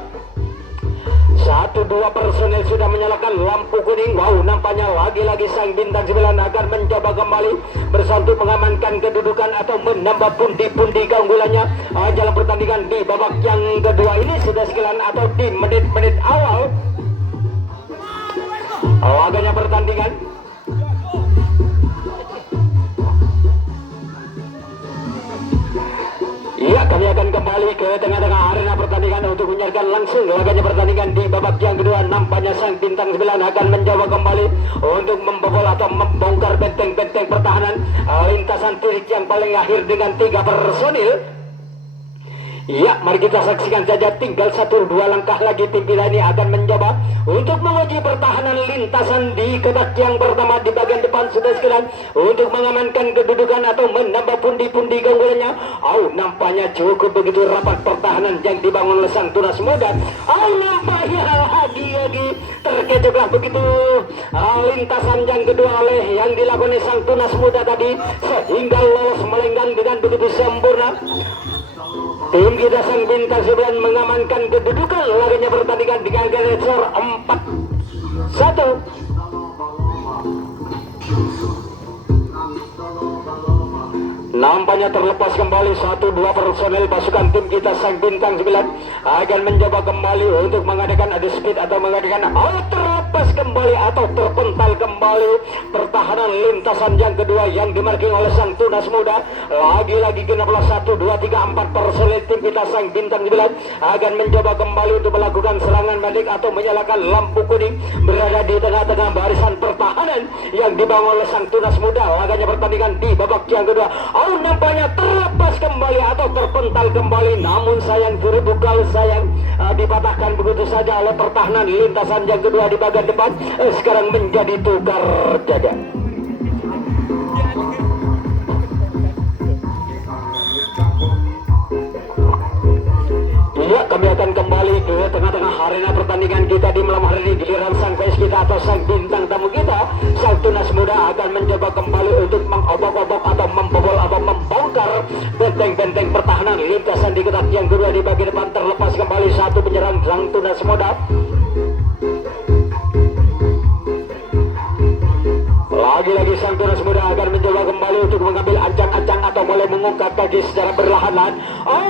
1-2 personel sudah menyalakan lampu kuning. Nampaknya lagi-lagi sang bintang 9 akan mencoba kembali bersatu mengamankan kedudukan atau menambah pundi-pundi keunggulannya dalam pertandingan di babak yang kedua ini sudah sekalian atau di menit-menit awal laganya pertandingan. Ya, kami akan kembali ke tengah-tengah arena pertandingan untuk menyaksikan langsung laganya pertandingan di babak yang kedua. Nampaknya sang bintang 9 akan mencoba kembali untuk membobol atau membongkar benteng-benteng pertahanan lintasan tirik yang paling akhir dengan 3 personil. Ya, mari kita saksikan saja, tinggal 1-2 langkah lagi tim kita ini akan mencoba untuk menguji pertahanan lintasan di kotak yang pertama di bagian depan sudah sekalian untuk mengamankan kedudukan atau menambah pundi-pundi keunggulannya. Nampaknya cukup begitu rapat pertahanan yang dibangun oleh sang tunas muda. Nampaknya lagi-lagi terkejutlah begitu lintasan yang kedua oleh yang dilakukan oleh sang tunas muda tadi sehingga lolos melenggang dengan begitu sempurna. Tim kita sang bintang 9 mengamankan kedudukan laganya pertandingan dengan skor 4-1. Nampaknya terlepas kembali 1-2 personel pasukan tim kita sang bintang 9 akan mencoba kembali untuk mengadakan adu speed atau mengadakan terlepas kembali atau terpental kembali pertahanan lintasan yang kedua yang dimarking oleh sang tunas muda. Lagi-lagi genaplah 1-2-3-4 personel tim kita sang bintang 9 akan mencoba kembali untuk melakukan serangan balik atau menyalakan lampu kuning berada di tengah-tengah barisan pertahanan yang dibangun oleh sang tunas muda. Laganya pertandingan di babak yang kedua. Nampaknya terlepas kembali atau terpental kembali, namun sayang berbukal sayang dipatahkan begitu saja oleh pertahanan lintasan yang kedua di bagian depan. Sekarang menjadi tukar jaga. Ya, kami akan kembali ke tengah-tengah arena pertandingan kita di malam hari ini. Giliran sang fans kita atau sang bintang tamu kita, sang tunas muda akan mencoba kembali untuk mengobok-obok atau membobol atau membongkar benteng-benteng pertahanan lintasan di kotak yang kedua di bagian depan. Terlepas kembali 1 penyerang sang tunas muda. Lagi-lagi sang tunas muda akan mencoba kembali untuk mengambil ancang-ancang atau mulai mengungkap kaki secara berlahan-lahan.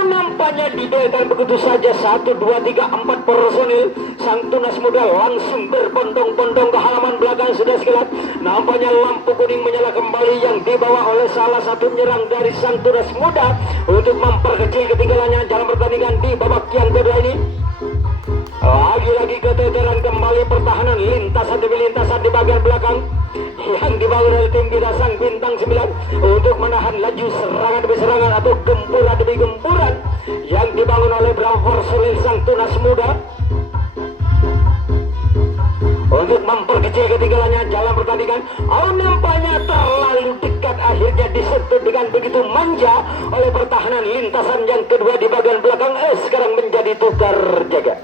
Nampaknya diduelkan begitu saja 1-2-3-4 personil. Sang tunas muda langsung berbondong-bondong ke halaman belakang sudah sekalian. Nampaknya lampu kuning menyala kembali yang dibawa oleh salah satu penyerang dari sang tunas muda untuk memperkecil ketinggalannya dalam pertandingan di babak yang kedua ini. Lagi-lagi keteteran kembali pertahanan lintasan demi lintasan di bagian belakang yang dibangun oleh tim kita sang bintang 9 untuk menahan laju serangan demi serangan atau gempuran demi gempuran yang dibangun oleh Bramfor Solil sang tunas muda untuk memperkecil ketinggalannya dalam pertandingan. Nampaknya terlalu dekat, akhirnya disentuh dengan begitu manja oleh pertahanan lintasan yang kedua di bagian belakang. Sekarang menjadi tukar jaga.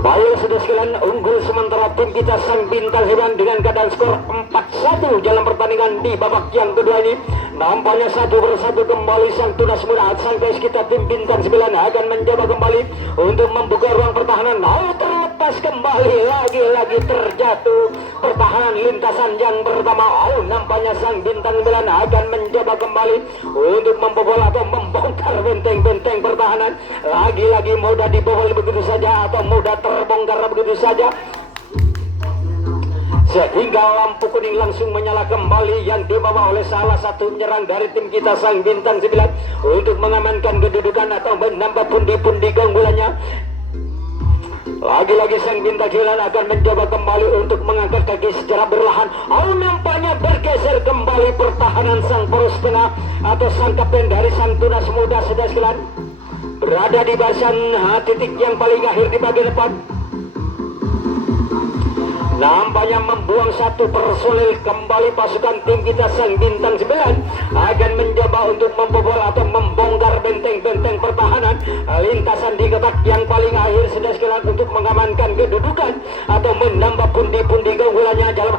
Baik sudah sekalian, unggul sementara tim kita Sang Bintang 9 dengan keadaan skor 4-1 dalam pertandingan di babak yang kedua ini. Nampaknya 1-1 kembali Sang Tunas Muda. Sang guys kita tim Bintang 9 akan mencoba kembali untuk membuka ruang pertahanan. Terlepas kembali, lagi-lagi terjatuh pertahanan lintasan yang pertama. Nampaknya Sang Bintang 9 akan mencoba kembali untuk membobol atau membongkar benteng-benteng pertahanan. Lagi-lagi mudah dibobol begitu saja atau mudah terbongkar begitu saja, sehingga lampu kuning langsung menyala kembali yang dibawa oleh salah satu penyerang dari tim kita Sang Bintang 9 untuk mengamankan kedudukan atau menambah pundi-pundi keunggulannya. Lagi-lagi Sang Bintang 9 akan mencoba kembali untuk mengangkat kaki secara perlahan. Nampaknya bergeser kembali pertahanan sang poros tengah atau sang kapten dari Sang Tunas Muda sudah sekalian berada di barisan titik yang paling akhir di bagian depan. Nampaknya membuang satu personil kembali pasukan tim kita Sang Bintang 9 akan mencoba untuk membobol atau membongkar benteng-benteng pertahanan lintasan di kotak yang paling akhir sudah sekalian untuk mengamankan kedudukan atau menambah pundi-pundi keunggulannya dalam.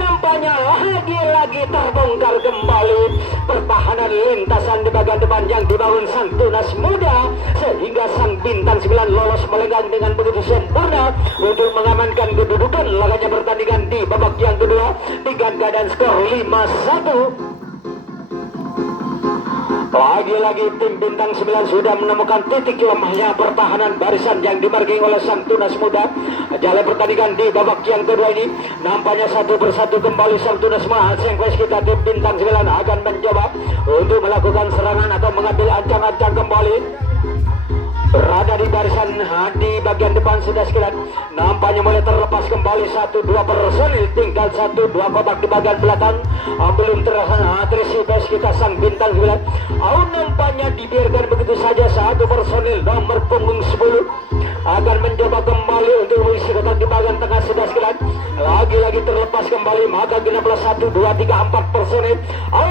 Nampaknya lagi-lagi terbongkar kembali pertahanan lintasan di bagian depan yang dibangun Sang Tunas Muda, sehingga Sang Bintang 9 lolos melenggang dengan begitu sempurna untuk mengamankan kedudukan laganya pertandingan di babak yang kedua dengan keadaan skor 5-1. Lagi-lagi tim Bintang 9 sudah menemukan titik lemahnya pertahanan barisan yang dimarking oleh Sang Tunas Muda. Jalan pertandingan di babak yang kedua ini nampaknya 1-1 kembali Sang Tunas Muda. Sang kita tim Bintang 9 akan mencoba untuk melakukan serangan atau mengambil ancang-ancang kembali. Berada di barisan di bagian depan sudah sekalian, nampaknya mulai terlepas kembali 1-2 personil, tinggal 1-2 kotak di bagian belakang. Belum terisi base kita Sang Bintang 9. Nampaknya dibiarkan begitu saja. 1 personil nomor punggung 10 akan mencoba kembali untuk mengisi kotak di bagian tengah sudah sekalian. Lagi-lagi terlepas kembali, maka genaplah 1, 2, 3, 4 personil.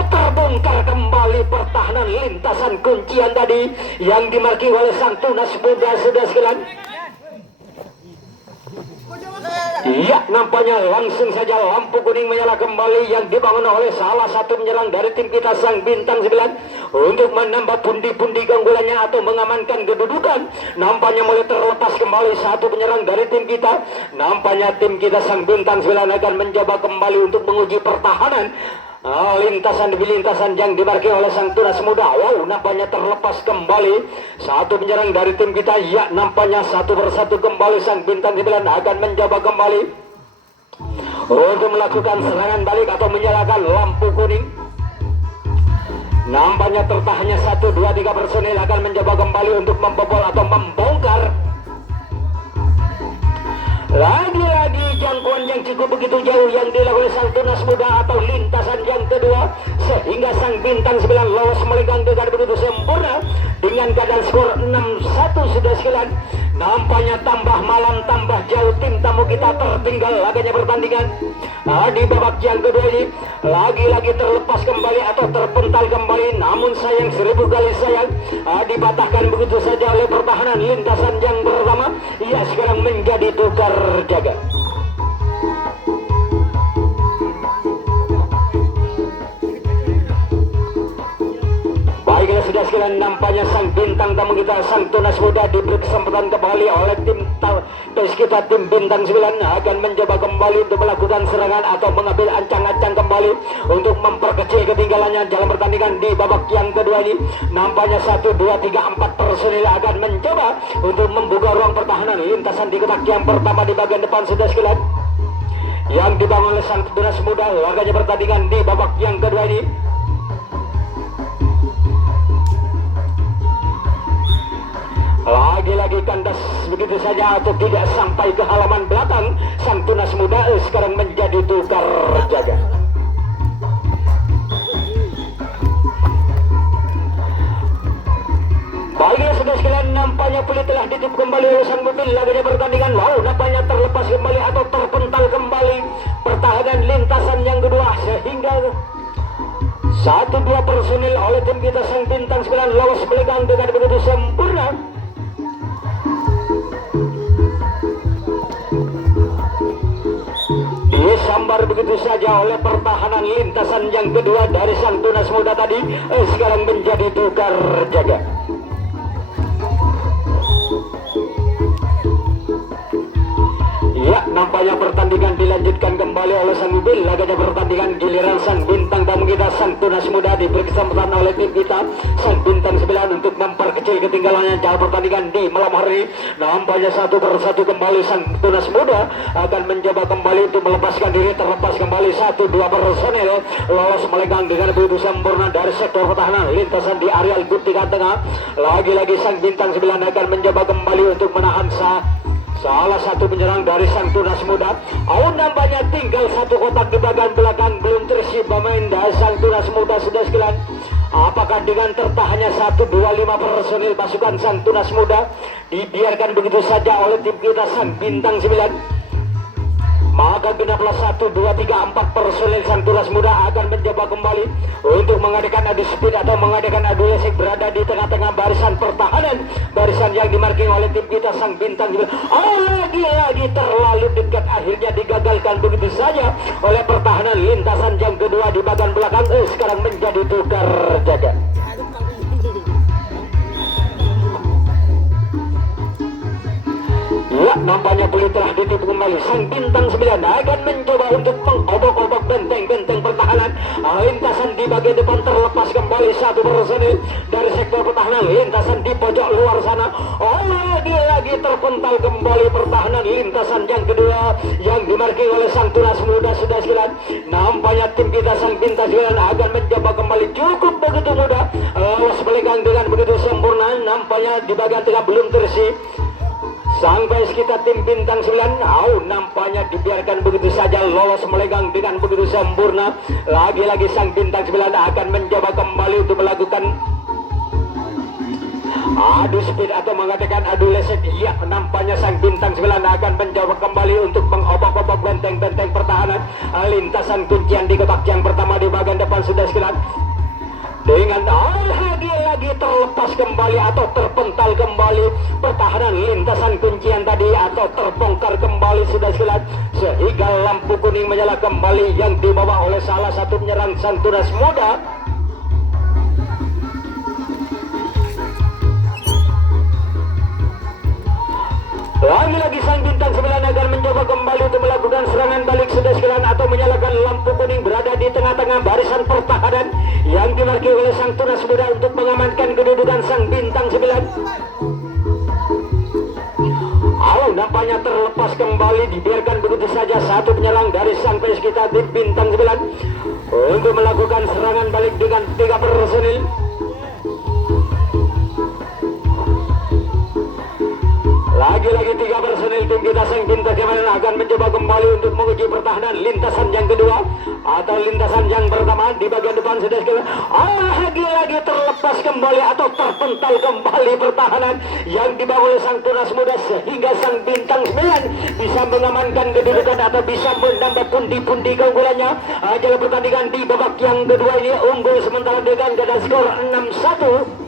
Terbongkar kembali pertahanan lintasan kuncian tadi yang dimarking oleh Sang Tunas Muda sudah sekalian. Iya, nampaknya langsung saja lampu kuning menyala kembali yang dibangun oleh salah satu penyerang dari tim kita Sang Bintang 9 untuk menambah pundi-pundi keunggulannya atau mengamankan kedudukan. Nampaknya mulai terlepas kembali 1 penyerang dari tim kita. Nampaknya tim kita Sang Bintang 9 akan mencoba kembali untuk menguji pertahanan lintasan demi lintasan yang dimarking oleh Sang Tunas Muda. Nampaknya terlepas kembali 1 penyerang dari tim kita. Ya, nampaknya 1-1 kembali Sang Bintang 9 akan mencoba kembali untuk melakukan serangan balik atau menyalakan lampu kuning. Nampaknya tertahannya 1, 2, 3 personil akan mencoba kembali untuk membobol atau membongkar. Lagi-lagi jangkauan yang cukup begitu jauh yang dilakukan Sang Tunas Muda atau lintasan yang kedua, sehingga Sang Bintang 9 lolos melenggang dengan begitu sempurna dengan keadaan skor 6-1 sudah sekalian. Nampaknya tambah malam tambah jauh tim tamu kita tertinggal laganya pertandingan di babak yang kedua ini. Lagi-lagi terlepas kembali atau terpental kembali, namun sayang 1000 kali sayang dipatahkan begitu saja oleh pertahanan lintasan yang pertama. Ia sekarang menjadi tukar jaga. Baiklah sudah sekalian, nampaknya Sang Bintang tamu kita Sang Tunas Muda diberi kesempatan kembali oleh tim kita tim Bintang 9 akan mencoba kembali untuk melakukan serangan atau mengambil ancang-ancang kembali untuk memperkecil ketinggalannya dalam pertandingan di babak yang kedua ini. Nampaknya 1, 2, 3, 4 personil akan mencoba untuk membuka ruang pertahanan lintasan di kotak yang pertama di bagian depan sudah sekalian yang dibangun oleh Sang Tunas Muda laganya pertandingan di babak yang kedua ini. Lagi-lagi kandas begitu saja atau tidak sampai ke halaman belakang. Sang Tunas Muda sekarang menjadi tukar jaga. Baiklah sudah sekalian, nampaknya peluit telah ditutup kembali oleh sang mobil laganya pertandingan. Nampaknya terlepas kembali atau terpental kembali pertahanan lintasan yang kedua, sehingga 1-2 personil oleh tim kita Sang Bintang 9 lolos melenggang dengan begitu sempurna. disambar begitu saja oleh pertahanan lintasan yang kedua dari sang tunas muda tadi. Sekarang menjadi tukar jaga. Ya, nampaknya pertandingan dilanjutkan kembali oleh sang mobil. Laganya pertandingan giliran sang bintang tamu kita, sang tunas muda, diberi kesempatan oleh tim kita, sang bintang 9 untuk memperkecil ketinggalannya jalan pertandingan di malam hari ini. Nampaknya satu persatu kembali sang tunas muda akan mencoba kembali untuk melepaskan diri. Terlepas kembali 1-2 personel lolos melenggang dengan begitu sempurna dari sektor pertahanan lintasan di areal guntingan tengah. Lagi-lagi sang bintang 9 akan mencoba kembali untuk menahan salah satu penyerang dari sang tunas muda. Nampaknya tinggal satu kotak di bagian belakang, belum terisi pemain dari sang tunas muda sudah sekalian. Apakah dengan tertahannya 1-2-5 personil pasukan sang tunas muda dibiarkan begitu saja oleh tim kita sang bintang 9? Maka genaplah 1-2-3-4 personil sang tunas muda akan mencoba kembali untuk mengadakan adu speed atau mengadakan adu lesik berada di tengah-tengah barisan pertahanan, barisan yang dimarking oleh tim kita sang bintang. Lagi terlalu dekat, akhirnya digagalkan begitu saja oleh pertahanan lintasan yang kedua di bagian belakang. Sekarang menjadi tukar jaga. Ya, nampaknya boleh telah ditipu kembali. Sang bintang 9 akan mencoba untuk mengobok-obok benteng-benteng pertahanan. Lintasan di bagian depan terlepas kembali satu personil dari sektor pertahanan. Lintasan di pojok luar sana. Lagi terpental kembali pertahanan lintasan yang kedua yang dimarking oleh sang tunas muda sudah sekalian. Nampaknya tim kita sang bintang 9 akan mencoba kembali cukup begitu mudah. Lolos melenggang dengan begitu sempurna. Nampaknya di bagian tengah belum terisi. Sang bais kita tim bintang 9 nampaknya dibiarkan begitu saja lolos melenggang dengan begitu sempurna. Lagi-lagi sang bintang 9 akan mencoba kembali untuk melakukan adu speed atau mengadakan adu lesek. Ya, nampaknya sang bintang 9 akan mencoba kembali untuk mengobok-obok benteng-benteng pertahanan lintasan kuncian di kotak yang pertama di bagian depan sudah sekalian. Dengan lagi terlepas kembali atau terpental kembali pertahanan lintasan kuncian tadi atau terbongkar kembali sudah sekalian, sehingga lampu kuning menyala kembali yang dibawa oleh salah satu penyerang sang tunas muda. Lagi-lagi sang bintang 9 akan mencoba kembali untuk melakukan serangan balik sudah sekalian atau menyalakan lampu kuning berada di tengah-tengah barisan pertahanan yang dimarking oleh sang tunas muda untuk mengamankan kedudukan sang bintang 9. Nampaknya terlepas kembali, dibiarkan begitu saja satu penyerang dari sang pes kita di bintang 9 untuk melakukan serangan balik dengan 3 personil. Lagi-lagi 3 personil tim kita sang bintang 9 akan mencoba kembali untuk menguji pertahanan lintasan yang kedua atau lintasan yang pertama di bagian depan sudah sekali. Lagi-lagi terlepas kembali atau terpental kembali pertahanan yang dibawa oleh sang tunas muda sehingga sang bintang 9 bisa mengamankan kedudukan atau bisa menambah pundi-pundi keunggulannya. Jalan pertandingan di babak yang kedua ini unggul sementara dengan skor 6-1.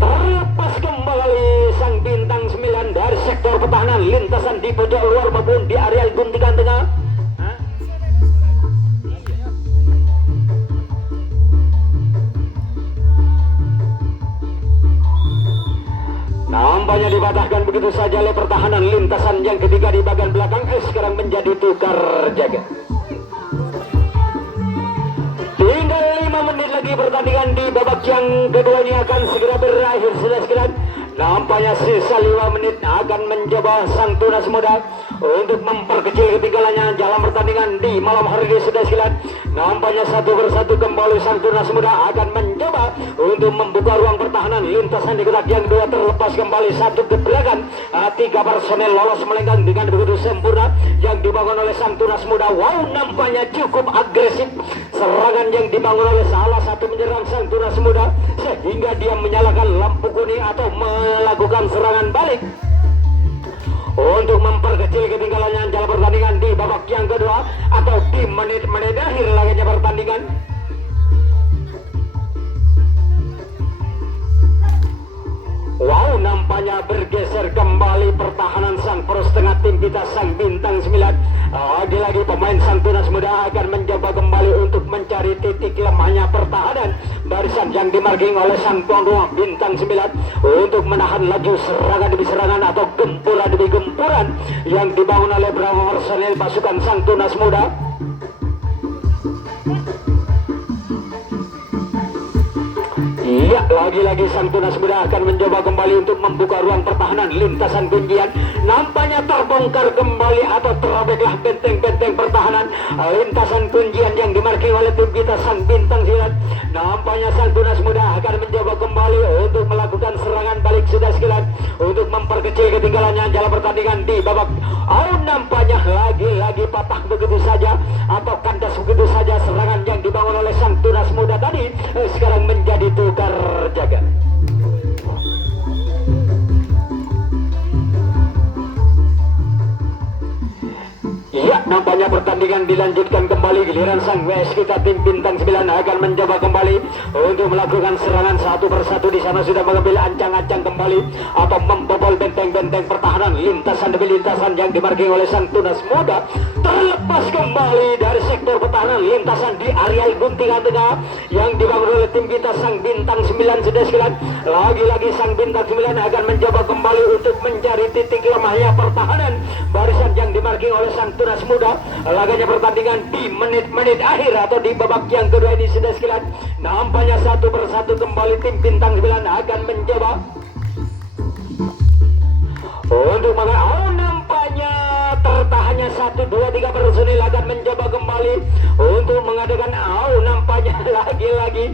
Terlepas kembali sang bintang 9 dari sektor pertahanan lintasan di pojok luar maupun di area guntingan tengah. Nampaknya dibatahkan begitu saja oleh pertahanan lintasan yang ketiga di bagian belakang. Sekarang menjadi tukar jaga. Tinggal 5 menit lagi pertandingan di babak yang kedua ini akan segera berakhir sudah sekalian. Nampaknya sisa 5 menit akan mencoba sang tunas muda untuk memperkecil ketinggalannya dalam pertandingan di malam hari ini sudah sekalian. Nampaknya satu persatu kembali sang tunas muda akan mencoba untuk membuka ruang pertahanan lintasan di kotak yang kedua. Terlepas kembali satu ke belakang, 3 personel lolos melenggang dengan begitu sempurna yang dibangun oleh sang tunas muda. Nampaknya cukup agresif serangan yang dibangun oleh salah satu menyerang sang tunas muda sehingga dia menyalakan lampu kuning atau melakukan serangan balik untuk memperkecil ketinggalannya dalam pertandingan di babak yang kedua atau di menit-menit akhir lagi pertandingan. Nampaknya sang bintang 9. Lagi-lagi pemain sang tunas muda akan mencoba kembali untuk mencari titik lemahnya pertahanan barisan yang dimarking oleh sang tuan rumah bintang 9 untuk menahan laju serangan demi serangan atau gempuran demi gempuran yang dibangun oleh beberapa personel pasukan sang tunas muda. Iya, lagi-lagi sang tunas muda akan mencoba kembali untuk membuka ruang pertahanan lintasan kuncian. Nampaknya terbongkar kembali atau terobeklah benteng-benteng pertahanan lintasan kuncian yang dimarking oleh tim kita sang bintang 9. Nampaknya sang tunas muda akan mencoba kembali untuk melakukan serangan balik sudah sekilas untuk memperkecil ketinggalannya dalam pertandingan di babak. Nampaknya lagi-lagi patah begitu saja atau kandas begitu saja serangan yang dibangun oleh sang tunas muda tadi sekarang menjadi tukar jaga. Ya, nampaknya pertandingan dilanjutkan kembali. Giliran sang WS kita tim bintang 9 akan mencoba kembali untuk melakukan serangan satu persatu. Di sana sudah mengambil ancang-ancang kembali atau membobol benteng-benteng pertahanan lintasan demi lintasan yang dimarking oleh sang tunas muda. Terlepas kembali dari sektor pertahanan lintasan di areal guntingan tengah yang dibangun oleh tim kita sang bintang 9 sudah sekalian. Lagi-lagi sang bintang 9 akan mencoba kembali untuk mencari titik lemahnya pertahanan barisan yang dimarking oleh sang tunas muda. Laganya pertandingan di menit-menit akhir atau di babak yang kedua ini sudah sekalian. Nampaknya satu persatu kembali tim bintang 9 akan mencoba untuk nampaknya tertahannya 1, 2, 3 personil akan mencoba kembali untuk mengadakan nampaknya lagi-lagi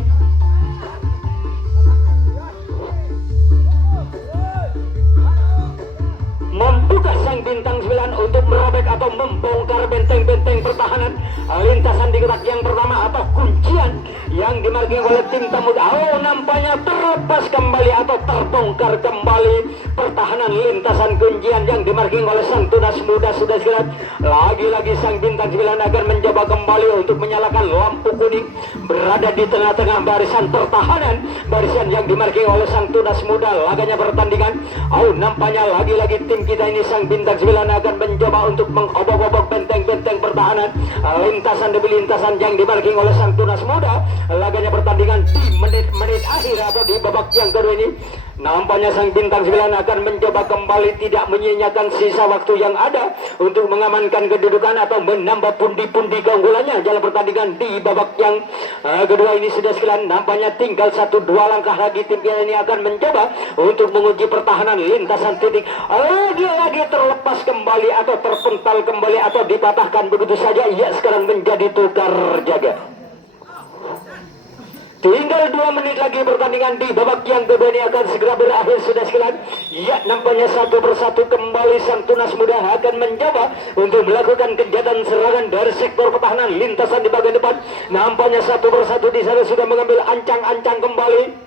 membuka sang bintang 9 untuk merobek atau membongkar benteng-benteng pertahanan lintasan di kotak yang pertama atau kuncian yang dimarking oleh tim tamu. Nampaknya terlepas kembali atau terbongkar kembali pertahanan lintasan kuncian yang dimarking oleh sang tunas muda sudah silat. Lagi-lagi sang bintang 9 akan mencoba kembali untuk menyalakan lampu kuning berada di tengah-tengah barisan pertahanan barisan yang dimarking oleh sang tunas muda. Laganya pertandingan nampaknya lagi-lagi tim kita ini sang bintang 9 akan mencoba untuk mengobok-obok benteng-benteng pertahanan lintasan demi lintasan yang dimarking oleh sang tunas muda. Laganya pertandingan di menit-menit akhir atau di babak yang kedua ini. Nampaknya sang bintang 9 akan mencoba kembali tidak menyia-nyiakan sisa waktu yang ada untuk mengamankan kedudukan atau menambah pundi-pundi keunggulannya dalam pertandingan di babak yang kedua ini sudah sekalian. Nampaknya tinggal 1-2 langkah lagi tim kita ini akan mencoba untuk menguji pertahanan lintasan titik. Lagi-lagi terlepas kembali atau terpental kembali atau dipatahkan begitu saja. Ya, sekarang menjadi tukar jaga. Tinggal 2 menit lagi pertandingan di babak yang kedua ini akan segera berakhir sudah sekalian. Ya, nampaknya satu persatu kembali sang tunas muda akan mencoba untuk melakukan kejahatan serangan dari sektor pertahanan lintasan di bagian depan. Nampaknya satu persatu di sana sudah mengambil ancang-ancang kembali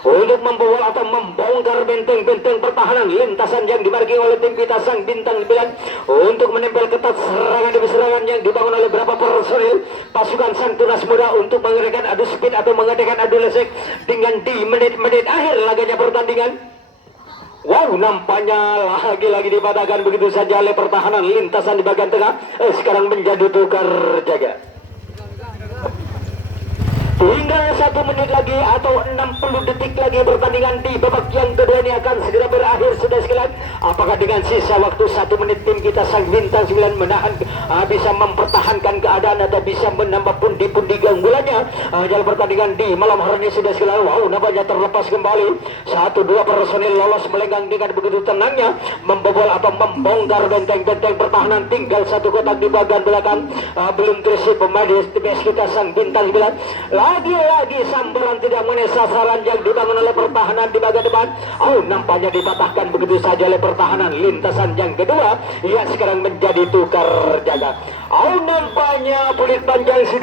untuk membobol atau membongkar benteng-benteng pertahanan lintasan yang dimarking oleh tim kita sang bintang 9 untuk menempel ketat serangan demi serangan yang dibangun oleh beberapa personil pasukan sang tunas muda untuk mengadakan adu speed atau mengadakan adu lesek dengan di menit-menit akhir laganya pertandingan. Nampaknya lagi-lagi dipatahkan begitu saja oleh pertahanan lintasan di bagian tengah. Sekarang menjadi tukar jaga. Tinggal 1 menit lagi atau 60 detik lagi pertandingan di babak yang kedua ini akan segera berakhir sudah sekalian. Apakah dengan sisa waktu 1 menit tim kita sang bintang 9 menahan bisa mempertahankan keadaan atau bisa menambah pundi-pundi keunggulannya dalam pertandingan di malam hari ini sudah sekalian. Nampaknya terlepas kembali 1-2 personil lolos melenggang dengan begitu tenangnya membobol atau membongkar benteng-benteng pertahanan. Tinggal 1 kotak di bagian belakang belum terisi pemain TPS kita sang bintang 9. Lagi-lagi sambaran tidak mengenai sasaran yang dibangun oleh pertahanan di bagian depan. Nampaknya dipatahkan begitu saja oleh pertahanan lintasan yang kedua. Ya, sekarang menjadi tukar jaga. Nampaknya peluit panjang sudah